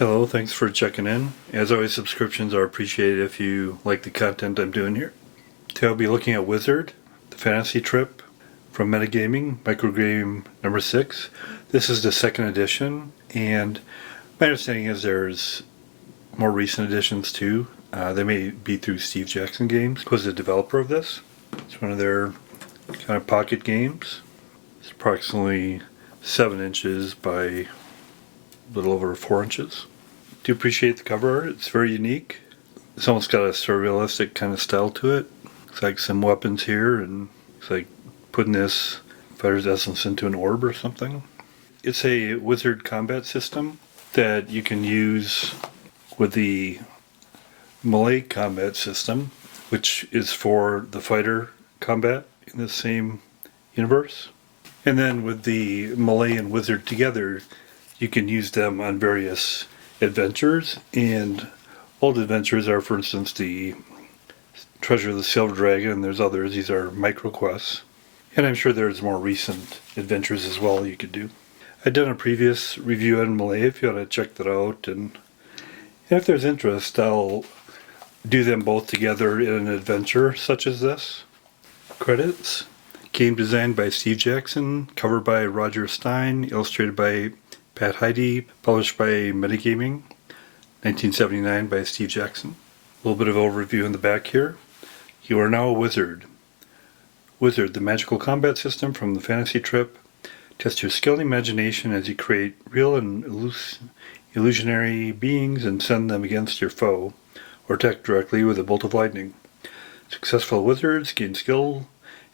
Hello, thanks for checking in. As always, subscriptions are appreciated if you like the content I'm doing here. Today I'll be looking at Wizard, the fantasy trip from Metagaming, microgame number 6. This is the second edition, and my understanding is there's more recent editions too. They may be through Steve Jackson Games, who was the developer of this. It's one of their kind of pocket games. It's approximately 7 inches by a little over 4 inches. Do appreciate the cover art. It's very unique. It's almost got a surrealistic kind of style to it. It's like some weapons here, and it's like putting this fighter's essence into an orb or something. It's a wizard combat system that you can use with the melee combat system, which is for the fighter combat in the same universe. And then with the melee and wizard together, you can use them on various adventures, and old adventures are, for instance, the Treasure of the Silver Dragon, and there's others. These are micro quests, and I'm sure there's more recent adventures as well you could do. I've done a previous review on Melee if you want to check that out, and if there's interest, I'll do them both together in an adventure such as this. Credits: game designed by Steve Jackson, cover by Roger Stein, illustrated by Pat Heide, published by Metagaming, 1979 by Steve Jackson. A little bit of overview in the back here. You are now a wizard. Wizard, the magical combat system from the fantasy trip. Test your skill and imagination as you create real and illusionary beings and send them against your foe, or attack directly with a bolt of lightning. Successful wizards gain skill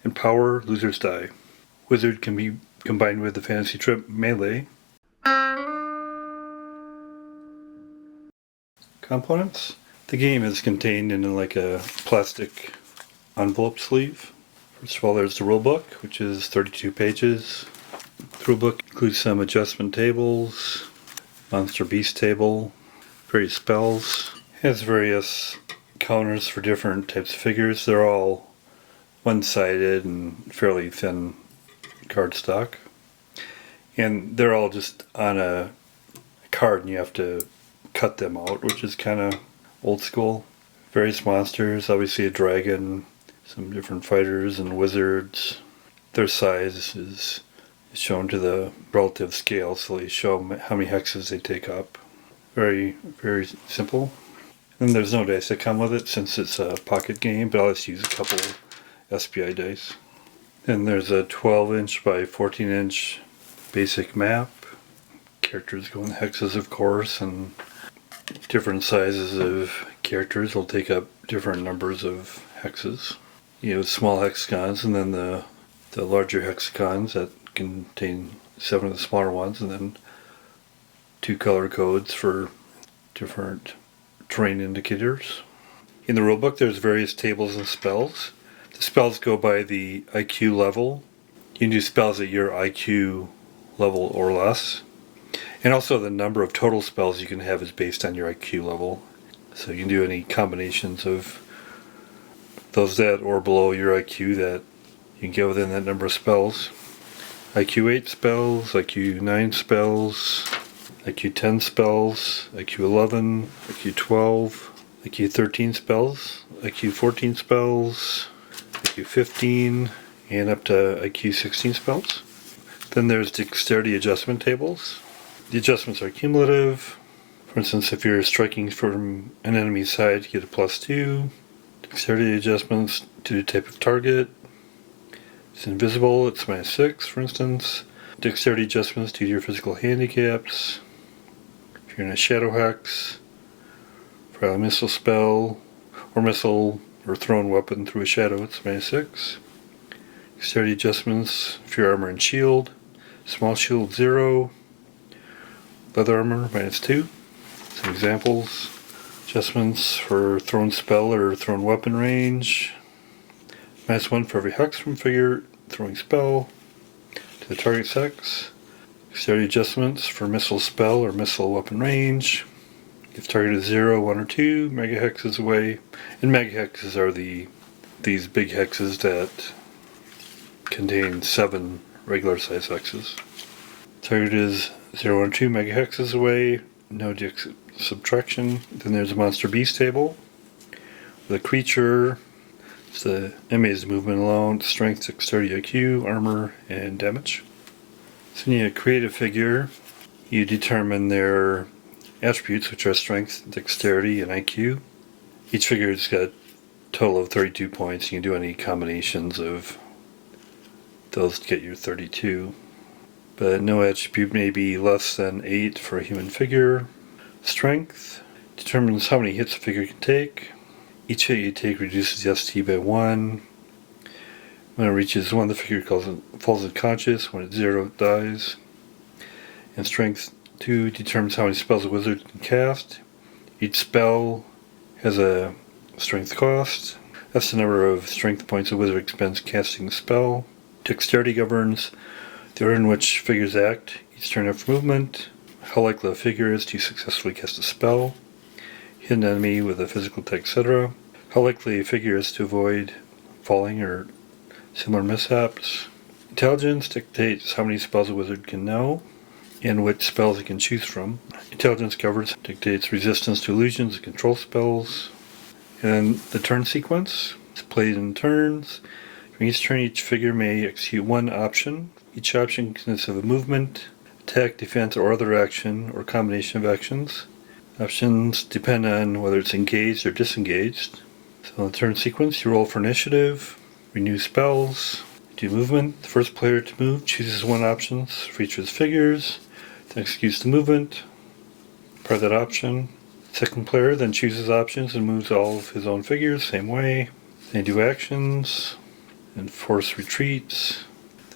and power, losers die. Wizard can be combined with the fantasy trip Melee. Components. The game is contained in like a plastic envelope sleeve. First of all, there's the rulebook, which is 32 pages. The rulebook includes some adjustment tables, monster beast table, various spells. It has various counters for different types of figures. They're all one-sided and fairly thin cardstock. And they're all just on a card, and you have to cut them out, which is kind of old school. Various monsters, obviously a dragon, some different fighters and wizards. Their size is shown to the relative scale, so they show how many hexes they take up. Very, very simple. And there's no dice that come with it since it's a pocket game, but I'll just use a couple SPI dice. And there's a 12-inch by 14-inch basic map. Characters go in hexes, of course, and different sizes of characters will take up different numbers of hexes. You have small hexagons, and then the larger hexagons that contain 7 of the smaller ones, and then 2 color codes for different terrain indicators. In the rulebook, there's various tables and spells. The spells go by the IQ level. You can do spells at your IQ level or less. And also the number of total spells you can have is based on your IQ level. So you can do any combinations of those that or below your IQ that you can get within that number of spells. IQ 8 spells, IQ 9 spells, IQ 10 spells, IQ 11, IQ 12, IQ 13 spells, IQ 14 spells, IQ 15, and up to IQ 16 spells. Then there's dexterity adjustment tables. The adjustments are cumulative. For instance, if you're striking from an enemy's side, you get a +2. Dexterity adjustments to the type of target. It's invisible, it's -6, for instance. Dexterity adjustments to your physical handicaps. If you're in a shadow hex, for a missile spell, or missile or thrown weapon through a shadow, it's -6. Dexterity adjustments if you're armor and shield. Small shield 0. Leather armor -2. Some examples. Adjustments for thrown spell or thrown weapon range. -1 for every hex from figure throwing spell to the target's hex. Dexterity adjustments for missile spell or missile weapon range. If target is 0, 1, or 2, mega hexes away. And mega hexes are these big hexes that contain 7 regular size hexes. Target is 0 and 2 megahexes away. no subtraction. Then there's a monster beast table. The creature, it's the MA is the movement alone, strength, dexterity, IQ, armor, and damage. So when you create a figure, you determine their attributes, which are strength, dexterity, and IQ. Each figure's got a total of 32 points. You can do any combinations of those to get your 32. But no attribute may be less than 8 for a human figure. Strength determines how many hits a figure can take. Each hit you take reduces the ST by 1. When it reaches 1, the figure falls unconscious. When it's 0, it dies. And strength 2 determines how many spells a wizard can cast. Each spell has a strength cost. That's the number of strength points a wizard expends casting a spell. Dexterity governs the order in which figures act each turn after movement, how likely a figure is to successfully cast a spell, hit an enemy with a physical attack, etc. How likely a figure is to avoid falling or similar mishaps. Intelligence dictates how many spells a wizard can know and which spells it can choose from. Intelligence dictates resistance to illusions and control spells. And the turn sequence is played in turns. During each turn, each figure may execute one option. Each option consists of a movement, attack, defense, or other action, or combination of actions. Options depend on whether it's engaged or disengaged. So in the turn sequence, you roll for initiative, renew spells, do movement. The first player to move chooses one option for each of his figures, then executes the movement, part of that option. Second player then chooses options and moves all of his own figures, same way. They do actions, and force retreats.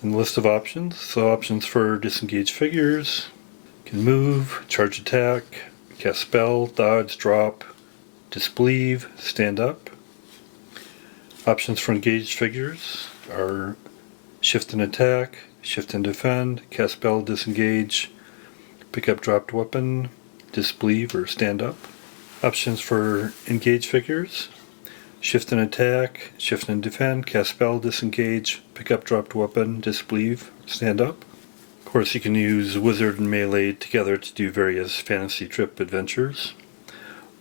Then the list of options. So options for disengaged figures. Can move, charge attack, cast spell, dodge, drop, disbelieve, stand up. Options for engaged figures are shift and attack, shift and defend, cast spell, disengage, pick up dropped weapon, disbelieve, or stand up. Options for engaged figures: shift and attack, shift and defend, cast spell, disengage, pick up dropped weapon, disbelieve, stand up. Of course, you can use wizard and melee together to do various fantasy trip adventures,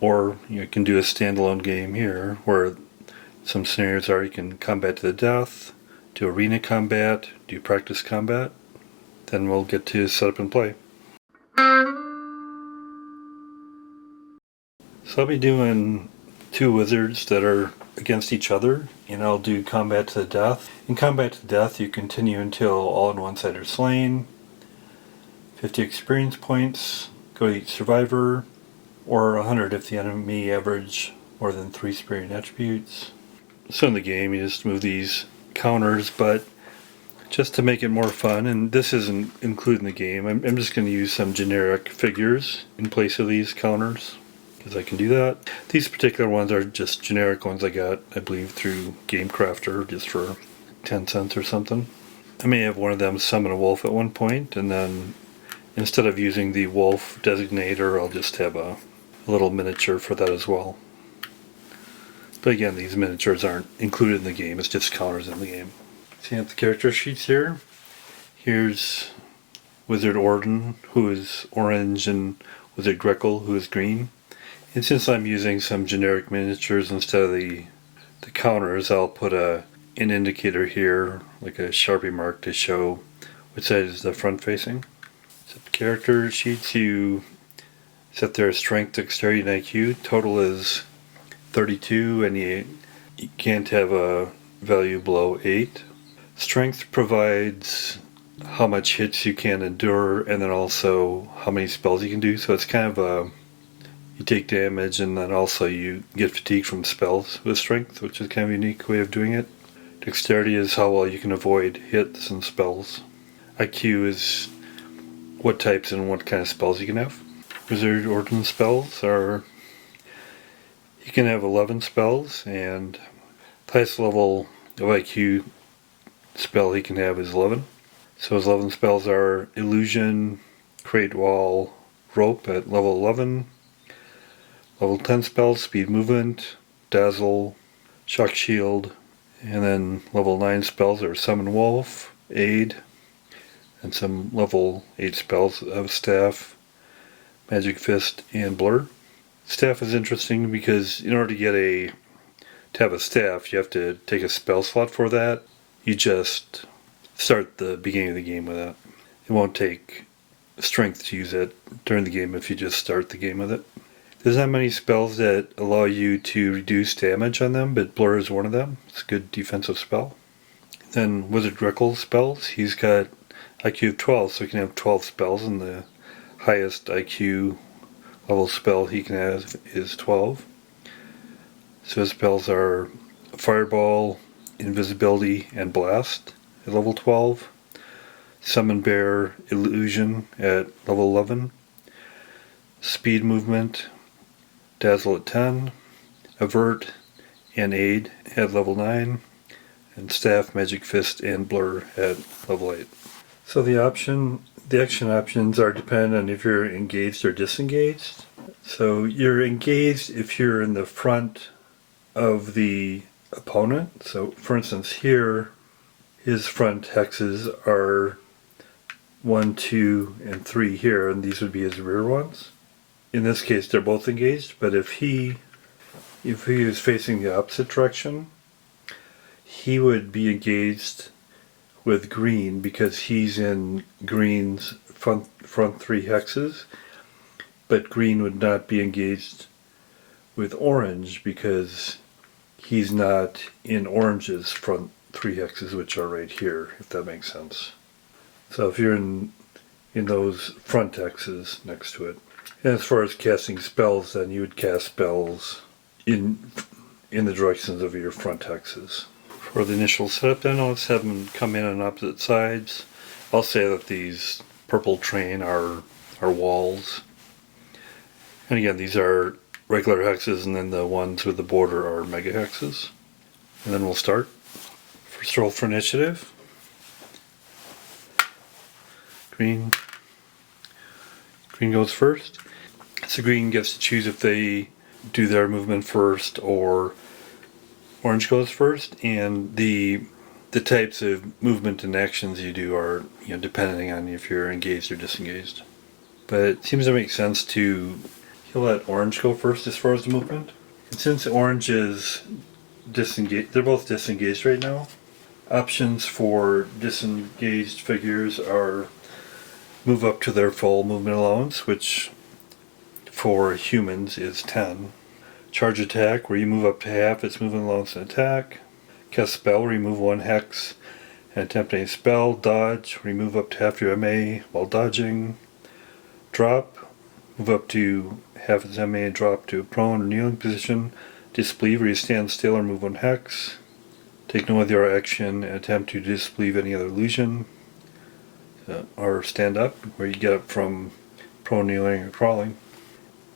or you can do a standalone game here where some scenarios are you can combat to the death, do arena combat, do practice combat. Then we'll get to set up and play. So I'll be doing 2 wizards that are against each other, and I'll do combat to the death. In combat to the death, you continue until all on one side are slain. 50 experience points go to each survivor, or 100 if the enemy average more than 3 superior attributes. So in the game, you just move these counters, but just to make it more fun, and this isn't included in the game, I'm just going to use some generic figures in place of these counters, because I can do that. These particular ones are just generic ones I got, I believe, through GameCrafter, just for 10 cents or something. I may have one of them summon a wolf at one point, and then instead of using the wolf designator, I'll just have a little miniature for that as well. But again, these miniatures aren't included in the game, it's just counters in the game. So you have the character sheets here. Here's Wizard Orden, who is orange, and Wizard Greckle, who is green. And since I'm using some generic miniatures instead of the counters, I'll put an indicator here, like a Sharpie mark, to show which side is the front facing. So the character sheets, you set their strength, dexterity, and IQ. Total is 32, and you can't have a value below 8. Strength provides how much hits you can endure, and then also how many spells you can do. So it's kind of you take damage, and then also you get fatigue from spells with strength, which is kind of a unique way of doing it. Dexterity is how well you can avoid hits and spells. IQ is what types and what kind of spells you can have. Wizard Orden spells are, you can have 11 spells, and the highest level of IQ spell he can have is 11. So his 11 spells are Illusion, Create Wall, Rope at level 11. Level 10 spells, Speed Movement, Dazzle, Shock Shield, and then level 9 spells are Summon Wolf, Aid, and some level 8 spells of Staff, Magic Fist, and Blur. Staff is interesting because in order to have a staff, you have to take a spell slot for that. You just start the beginning of the game with it. It won't take strength to use it during the game if you just start the game with it. There's not many spells that allow you to reduce damage on them, but Blur is one of them. It's a good defensive spell. Then Wizard Greckle's spells. He's got IQ of 12, so he can have 12 spells, and the highest IQ level spell he can have is 12. So his spells are Fireball, Invisibility, and Blast at level 12. Summon Bear, Illusion at level 11. Speed Movement, Dazzle at 10. Avert and Aid at level 9. And Staff, Magic Fist, and Blur at level 8. So the action options are dependent on if you're engaged or disengaged. So you're engaged if you're in the front of the opponent. So for instance here, his front hexes are 1, 2, and 3 here, and these would be his rear ones. In this case they're both engaged, but if he is facing the opposite direction, he would be engaged with green because he's in green's front 3 hexes, but green would not be engaged with orange because he's not in orange's front 3 hexes, which are right here, if that makes sense. So if you're in those front hexes next to it. And as far as casting spells, then you would cast spells in the directions of your front hexes. For the initial setup then, let's have them come in on opposite sides. I'll say that these purple train are walls. And again, these are regular hexes, and then the ones with the border are mega hexes. And then we'll start. First roll for initiative. Green goes first. So green gets to choose if they do their movement first or orange goes first, and the types of movement and actions you do are depending on if you're engaged or disengaged. But it seems to make sense to let orange go first as far as the movement. And since orange is disengaged, they're both disengaged right now. Options for disengaged figures are move up to their full movement allowance, which for humans is 10. Charge attack, where you move up to half its movement allowance and attack. Cast spell, remove 1 hex and attempt a spell. Dodge, remove up to half your MA while dodging. Drop, move up to half its MA and drop to a prone or kneeling position. Disbelieve, where you stand still or move 1 hex. Take no other action and attempt to disbelieve any other illusion. Or stand up, where you get up from prone, kneeling, or crawling.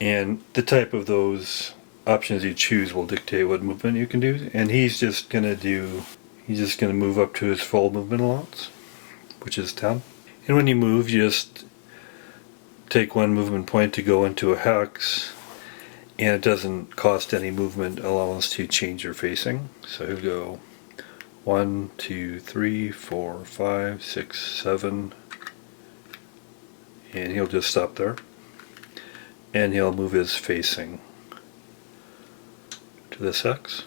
And the type of those options you choose will dictate what movement you can do. And he's just gonna move up to his full movement allowance, which is 10. And when you move, you just take 1 movement point to go into a hex, and it doesn't cost any movement allowance to change your facing. So he'll go 1, 2, 3, 4, 5, 6, 7, and he'll just stop there. And he'll move his facing to this hex.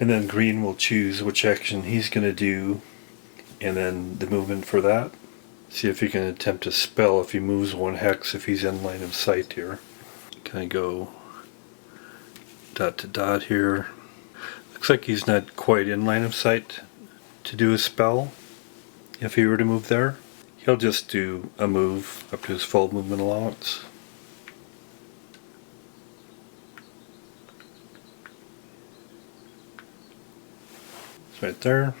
And then green will choose which action he's going to do, and then the movement for that. See if he can attempt a spell if he moves 1 hex, if he's in line of sight here. Kind of go dot to dot here. Looks like he's not quite in line of sight to do a spell. If he were to move there, he'll just do a move up to his full movement allowance. It's right there.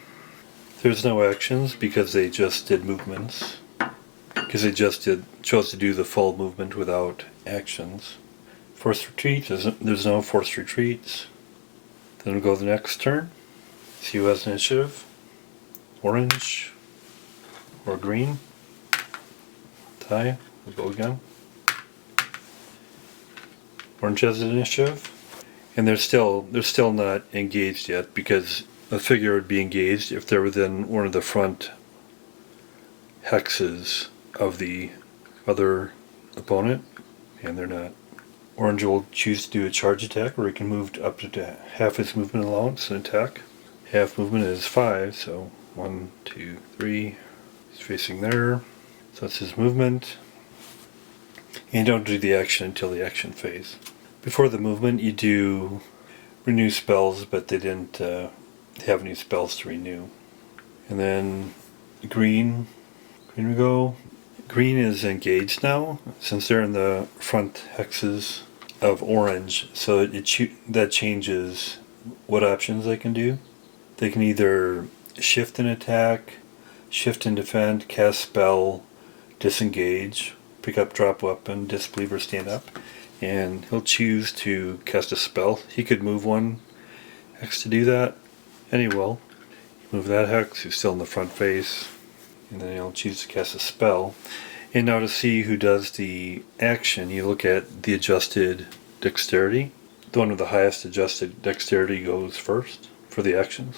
There's no actions because they just did movements. Because they just chose to do the full movement without actions. Forced retreat, there's no forced retreats. Then we'll go to the next turn. See who has initiative. Orange or green. Tie, we'll go again. Orange has initiative. And they're still not engaged yet, because a figure would be engaged if they're within one of the front hexes of the other opponent. and they're not. Orange will choose to do a charge attack where he can move up to half his movement allowance and attack. Half movement is 5, so 1, 2, 3. He's facing there. So that's his movement. And you don't do the action until the action phase. Before the movement, you do renew spells, but they didn't have any spells to renew. And then green we go. Green is engaged now, since they're in the front hexes of orange, so that changes what options they can do. They can either shift and attack, shift and defend, cast spell, disengage, pick up, drop weapon, disbelieve, or stand up. And he'll choose to cast a spell. He could move one hex to do that, and he will. Move that hex, he's still in the front face, and then he'll choose to cast a spell. And now to see who does the action, you look at the adjusted dexterity. The one with the highest adjusted dexterity goes first for the actions.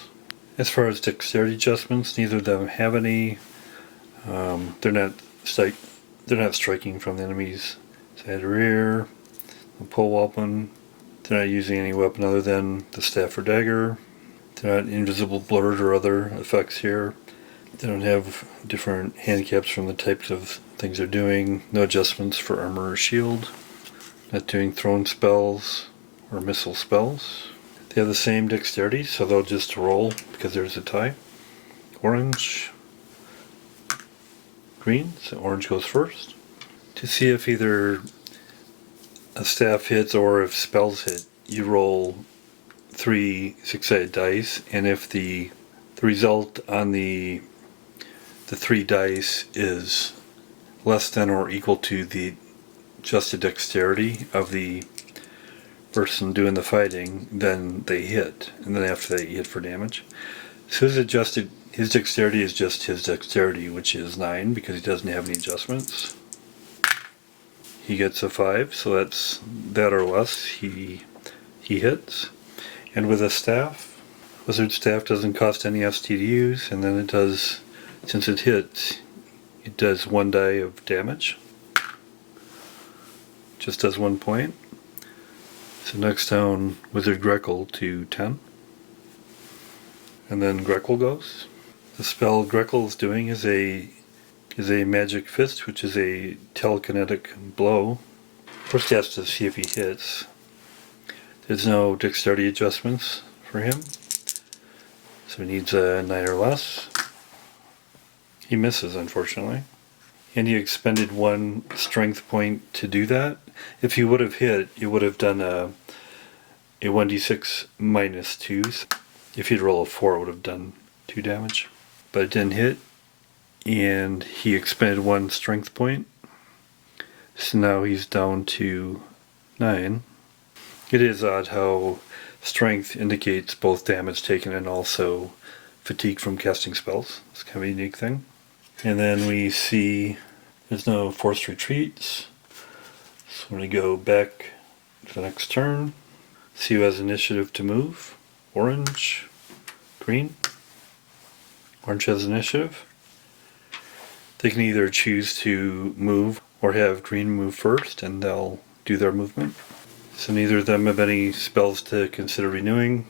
As far as dexterity adjustments, neither of them have any. They're not striking from the enemy's side or rear. The pull weapon. They're not using any weapon other than the staff or dagger. They're not invisible, blurred, or other effects here. They don't have different handicaps from the types of things they're doing. No adjustments for armor or shield. Not doing thrown spells or missile spells. They have the same dexterity, so they'll just roll because there's a tie. Orange. Green, so orange goes first. To see if either a staff hits or if spells hit, you roll 3 6-sided dice, and if the result on the 3 dice is less than or equal to the adjusted dexterity of the person doing the fighting, then they hit, and then after that you hit for damage. So his dexterity is just his dexterity, which is 9 because he doesn't have any adjustments. He gets a 5, so that's that or less. He hits. And with a staff, wizard staff doesn't cost any ST to use, and then it does, since it hits, it does 1 die of damage. Just does 1 point. So next down, Wizard Greckle to 10. And then Greckle goes. The spell Greckle is doing is a magic fist, which is a telekinetic blow. First he has to see if he hits. There's no dexterity adjustments for him, so he needs a 9 or less. He misses, unfortunately. And he expended 1 strength point to do that. If he would have hit, it would have done a 1d6 minus 2s. If he'd roll a 4, it would have done 2 damage. But it didn't hit, and he expended 1 strength point. So now he's down to 9. It is odd how strength indicates both damage taken and also fatigue from casting spells. It's kind of a unique thing. And then we see there's no forced retreats. So I'm going to go back to the next turn. See who has initiative to move. Orange, green. Orange has initiative. They can either choose to move or have green move first, and they'll do their movement. So neither of them have any spells to consider renewing.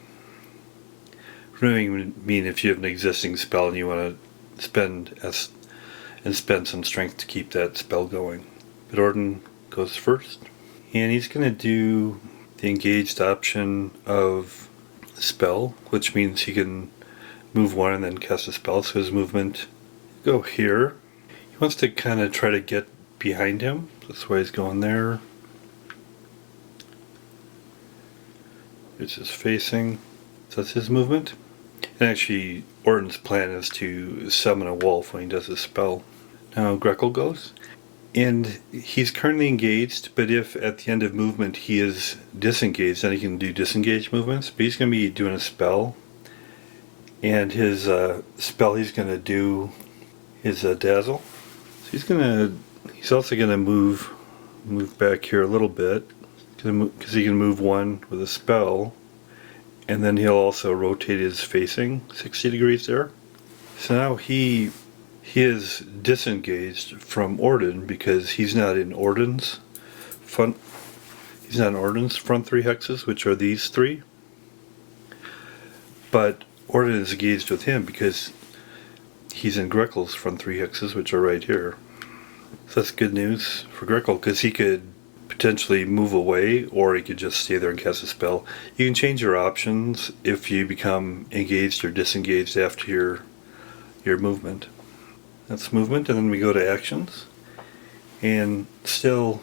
Renewing would mean if you have an existing spell and you want to spend some strength to keep that spell going. But Orden goes first, and he's going to do the engaged option of spell, which means he can move 1 and then cast a spell. So his movement go here. He wants to kind of try to get behind him. That's why he's going there. It's his facing. So that's his movement. And actually, Orden's plan is to summon a wolf when he does his spell. Now Greckle goes. And he's currently engaged, but if at the end of movement he is disengaged, then he can do disengage movements. But he's going to be doing a spell. And his spell he's going to do is Dazzle. So he's also going to move back here a little bit, because he can move 1 with a spell, and then he'll also rotate his facing 60 degrees there. So now he is disengaged from Orden because he's not in Orden's He's not in Orden's front 3 hexes, which are these 3. But Orden is engaged with him because he's in Grekel's front 3 hexes, which are right here. So that's good news for Grekel, because he could potentially move away, or he could just stay there and cast a spell. You can change your options if you become engaged or disengaged after your movement. That's movement, and then we go to actions. And still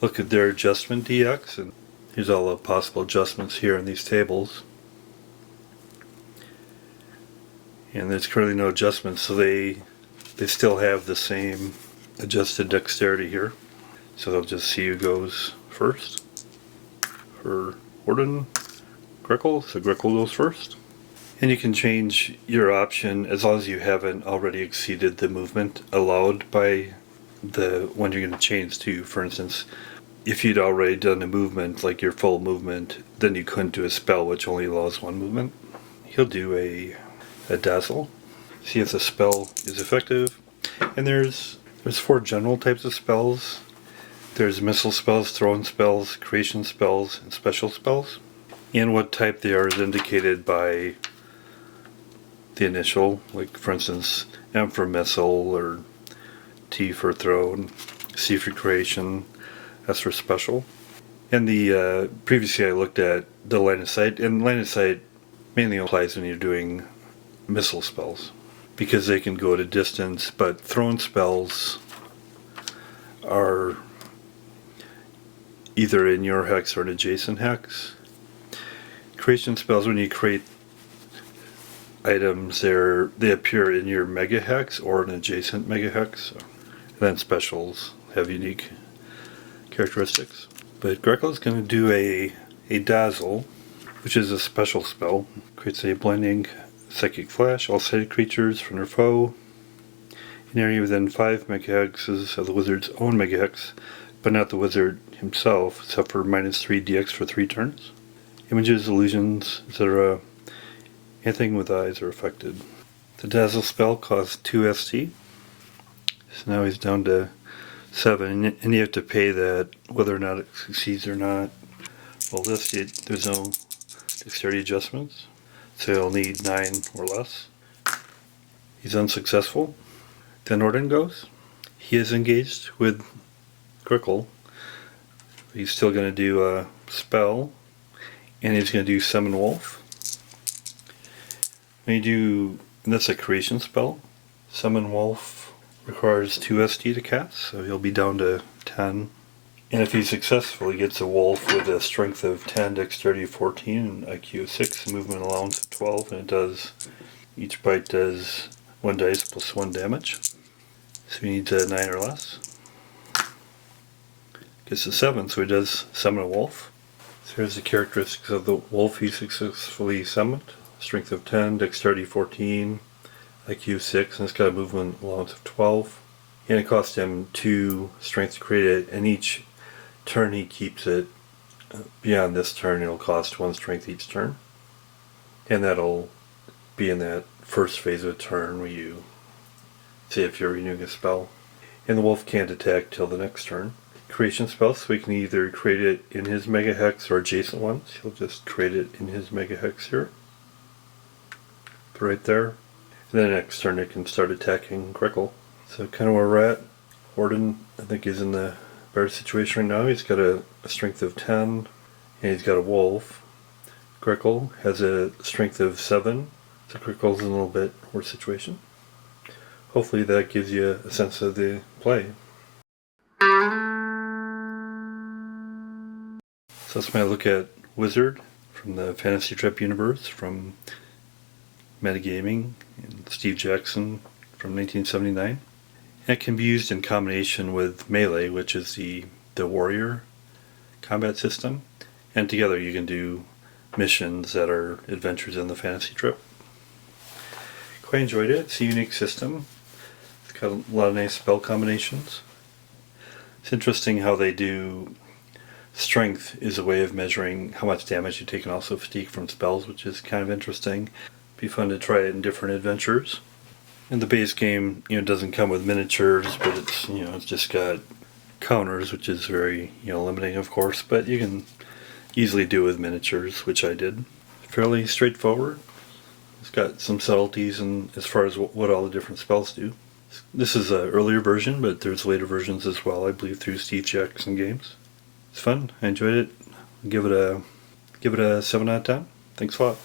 look at their adjustment DX, and here's all the possible adjustments here in these tables. And there's currently no adjustments, so they still have the same adjusted dexterity here. So they'll just see who goes first. For Orden, Grekel, so Grekel goes first. And you can change your option as long as you haven't already exceeded the movement allowed by the one you're going to change to. For instance, if you'd already done a movement, like your full movement, then you couldn't do a spell which only allows one movement. He'll do a dazzle, see if the spell is effective. And there's 4 general types of spells. There's missile spells, thrown spells, creation spells, and special spells. And what type they are is indicated by the initial, like for instance, M for missile, or T for thrown, C for creation, S for special. And the previously I looked at the line of sight, and line of sight mainly applies when you're doing missile spells, because they can go at a distance, but thrown spells are either in your hex or an adjacent hex. Creation spells, when you create items, they appear in your mega hex or an adjacent mega hex. And then specials have unique characteristics. But Grekel is going to do a dazzle, which is a special spell. Creates a blinding psychic flash. All sighted creatures from their foe an area within 5 megahexes of the wizard's own megahex, but not the wizard himself, except for -3 DX for 3 turns. Images, illusions, etc. Anything with eyes are affected. The dazzle spell costs 2 ST. So now he's down to 7, and you have to pay that whether or not it succeeds or not. Well, there's no dexterity adjustments, so he'll need 9 or less. He's unsuccessful. Then Orden goes. He is engaged with Grekel. He's still going to do a spell, and he's going to do Summon Wolf. When you do, and that's a creation spell. Summon Wolf requires 2 ST to cast, so he'll be down to 10. And if he's successful, he gets a wolf with a strength of 10, dexterity of 14, and IQ of 6, movement allowance of 12, and each bite does 1 dice plus 1 damage. So he needs a 9 or less. Gets a 7, so he does summon a wolf. So here's the characteristics of the wolf he successfully summoned. Strength of 10, dexterity 14, IQ 6, and it's got a movement allowance of 12. And it costs him 2 strength to create it, and each turn he keeps it. Beyond this turn, it'll cost 1 strength each turn. And that'll be in that first phase of a turn where you say if you're renewing a spell. And the wolf can't attack till the next turn. Creation spells, so he can either create it in his mega hex or adjacent ones. He'll just create it in his mega hex here. Put right there. And then next turn it can start attacking Grekel. So kind of where we're at. Orden, I think, is in the better situation right now. He's got a strength of 10, and he's got a wolf. Grekel has a strength of 7, so Grekel's in a little bit worse situation. Hopefully that gives you a sense of the play. So that's my look at Wizard from the Fantasy Trip universe from Metagaming and Steve Jackson from 1979. And it can be used in combination with Melee, which is the warrior combat system. And together you can do missions that are adventures in the Fantasy Trip. Quite enjoyed it. It's a unique system. It's got a lot of nice spell combinations. It's interesting how they do strength is a way of measuring how much damage you take, and also fatigue from spells, which is kind of interesting. Be fun to try it in different adventures. And the base game, doesn't come with miniatures, but it's just got counters, which is very, limiting, of course, but you can easily do with miniatures, which I did. Fairly straightforward. It's got some subtleties in as far as what all the different spells do. This is an earlier version, but there's later versions as well, I believe, through Steve Jackson Games. It's fun. I enjoyed it. Give it a 7 out of 10. Thanks a lot.